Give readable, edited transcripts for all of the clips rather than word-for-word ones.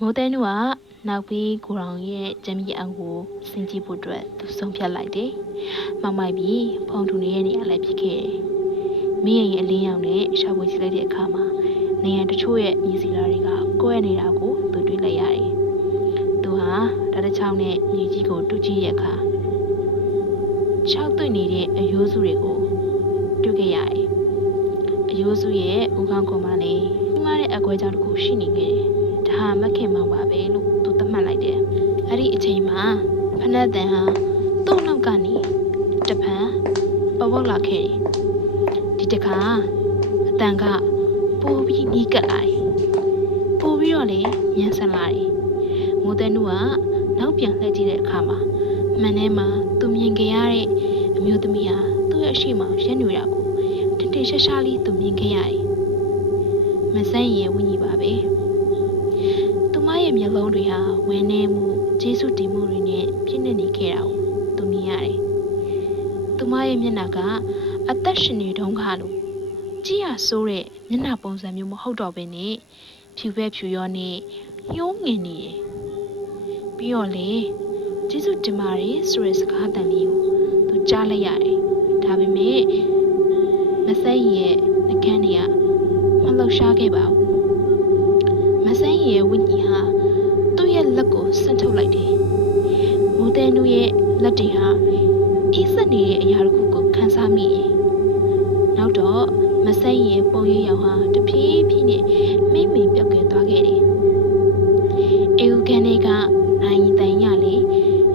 မိုးတဲနုကနောက်ပြီးကိုရောင်ရဲ့ဂျမ်းမီအောင်ကိုစင်ကြည့်ဖို့အတွက်သူဆုံးဖြတ်လိုက်တယ်။မောက်မိုက်ပြီးဖုံထူနေတဲ့နေရာလည်းဖြစ်ခဲ့တယ်။မင်းရဲ့အလင်းရောင်နဲ့ရှာဖွေကြည့်လိုက်တဲ့အခါမှာနေရန်တချို့ရဲ့မြည်စီလာတွေကကိုယ့်ရဲ့နေတာကိုသူတွေ့လိုက်ရတယ်။သူဟာဓာတ်ချောင်းနဲ့မြေကြီးကိုတူးကြည့်တဲ့အခါ၆တွေ့နေတဲ့အယိုးစုတွေကိုတွေ့ခဲ့ရတယ်။အယိုးစုရဲ့ဦးခေါင်းကုံမှာလည်းဒီမှာတဲ့အကွဲကြောင်တစ်ခုရှိနေခဲ့တယ်။ဒါဟာမခင်မောင်ပါပဲလို့သူသတ်မှတ်လိုက်တယ်။အဲ့ဒီအချိန်မှာဖနက်တန်ဟာသူ့နောက်ကနေတပံပေါ်ပေါက်လာခဲ့တယ်။ဒီတခါအတန်ကပိုပြီးနီးကပ်လာတယ်။ပိုပြီးတော့လေညံဆန်လာတယ်။မိုးတဲနုကနောက်ပြန်လှည့်ကြည့်တဲ့အခါမှာမှန်ထဲမှာသူမြင်ခဲ့ရတဲ့အမျိုးသမီးဟာသူ့ရဲ့အရှိမရက်နေတာကိုတင်တင်ရှားရှားလေးသူမြင်ခဲ့ရတယ်။မဆန်းရဲ့ဝိညာဉ်ပါပဲ။သူမရဲ့မျက်လုံးတွေဟာဝမ်းနည်းမှုကျေးဇူးတင်မှုတွေနဲ့ပြည့်နေခဲ့တာကိုသူမြင်ရတယ်။သူမရဲ့မျက်နှာကအသက်ရှင်နေတုန်းကလို့ကြည့်ရဆိုးတဲ့မျက်နှာပုံစံမျိုးမဟုတ်တော့ဘဲနဲ့ဖြူပဲဖြူရောနဲ့ညှိုးငင်နေတယ်။ပြီးတော့လေကျေးဇူးတင်ပါတယ်ဆိုတဲ့စကားတန်လေးကိုသူကြားလိုက်ရတယ်။ဒါပေမဲ့မဆန်းရဲ့နှကန်းတွေကမလှုပ်ရှားခဲ့ပါဘူး။မဆန်းရဲ့ဝိညာဉ်ဟာသူ့ရဲ့လက်ကိုဆန့်ထုတ်လိုက်တယ်။မိုးတဲနုရဲ့လက်တွေဟာအေးဆက်နေတဲ့အရာတစ်ခုကိုခန်းစားမိတယ်။နောက်တော့မဆန်းရဲ့ပုံရိပ်ရောင်ဟာတဖြည်းဖြည်းနဲ့မိမ့်မိန်ပြောက်ကွယ်သွားခဲ့တယ်။အေဦးခန်းတွေကနိုင်တန်ရလေး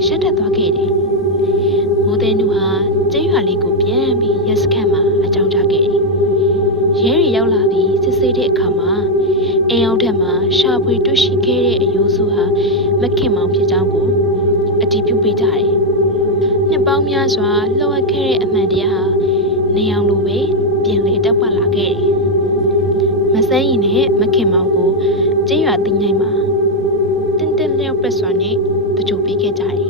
ရှက်တက်သွားခဲ့တယ်။မိုးတဲနုဟာကျဲရွာလေးကိုပြန်ပြီးရက်စခန်းမှာအကြောင်းကြားခဲ့တယ်။ရဲတွေရောက်လာပြီးစစ်ဆေးတဲ့အခါမှာအိမ်အောင်ထက်မှာရှာဖွေတွေ့ရှိခဲ့တဲ့အယိုးစုဟာမခင်မောင်ဖြစ်ကြောင်းကိုအတည်ပြုပေးကြတယ်။နှစ်ပေါင်းများစွာလှုပ်အပ်ခဲ့တဲ့အမှန်တရားဟာနေအောင်လိုပဲပြန်လေတက်ပတ်လာခဲ့တယ်။မဆန်းရင်နဲ့မခင်မောင်ကိုကျဲရွာတင်နိုင်မှာတင်းတင်းလျောက်ပတ်စွာနဲ့တကြိုပေးခဲ့ကြတယ်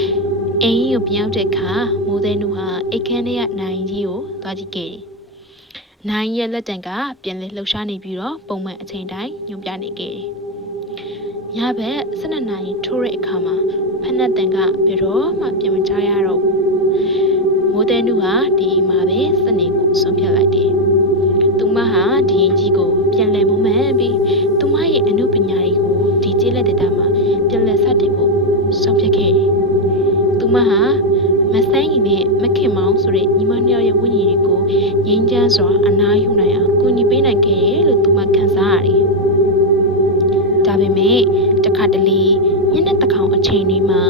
။အိမ်ကြီးကိုပြန်ရောက်တဲ့အခါမိုးတဲနုဟာအိတ်ခမ်းထဲကနိုင်ကြီးကိုသွားကြည့်ခဲ့တယ်။နိုင်ရဲ့လက်တံကပြန်လေလှုပ်ရှားနေပြီးတော့ပုံမှန်အချိန်တိုင်းညွှန်ပြနေခဲ့တယ်။ညဘက်12နာရီထိုးတဲ့အခါမှာဖနက်တန်ကဘယ်တော့မှပြန်မကြားရတော့ဘူး။မိုးတဲနုဟာဒီမှာပဲစနေကိုဆုံးဖြတ်လိုက်တယ်။သူမဟာဒီရင်ကြီးကိုပြန်လည်မမှန်ပြီးသူမရဲ့အမှုပညာတွေကိုဒီကျေးလက်ဒေသမှာပြန်လည်စတင်ဖို့ဆုံးဖြတ်ခဲ့တယ်။သူမဟာမဆန်းရင်နဲ့မခင်မောင်ဆိုတဲ့ညီမနှစ်ယောက်ရဲ့ဝိညာဉ်တွေကိုငြိမ်းချမ်းစွာအနားယူနိုင်အောင်ကူညီပေးနိုင်ခဲ့တယ်လို့သူမခံစားရတယ်။ဒါပေမဲ့တခါတလေညနေတကောင်အချိန်တွေမှာ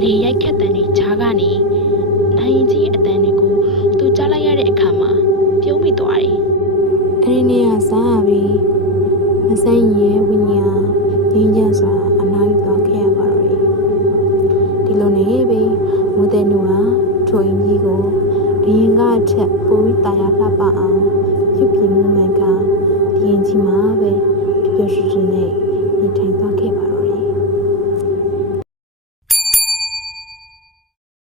လေရိုက်ခတ်တန်တွေကြားကနေနိုင်ကြီးအတန်တွေကိုသူကြားလိုက်ရတဲ့အခါမှာပြုံးမိသွားတယ်။အဲဒီနေ့ကစားပြီးမဆန်းရဲ့ဝိညာဉ်ငြိမ်းချမ်းစွာအနားယူသွားခဲ့ရပါတော့တယ်။ဒီလိုနဲ့ပဲမိုးတဲနုဟာထိုအင်းကြီးကိုအရင်ကအထက်ပိုပြီးတာယာလှပအောင်ပြုပြင်မှုမှန်က